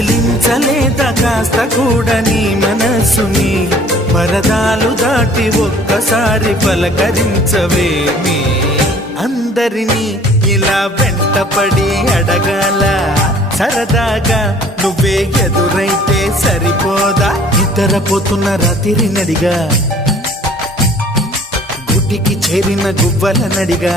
కదిలించలేద కాస్త కూడా నీ మనసుని పరదాలు దాటి ఒక్కసారి పలకరించవేమి అందరినీ ఇలా వెంటపడి అడగాల సరదాగా నువ్వే ఎదురైతే సరిపోదా నిద్రపోతున్న రాత్రి నడిగా గుటికి చేరిన గువ్వల నడిగా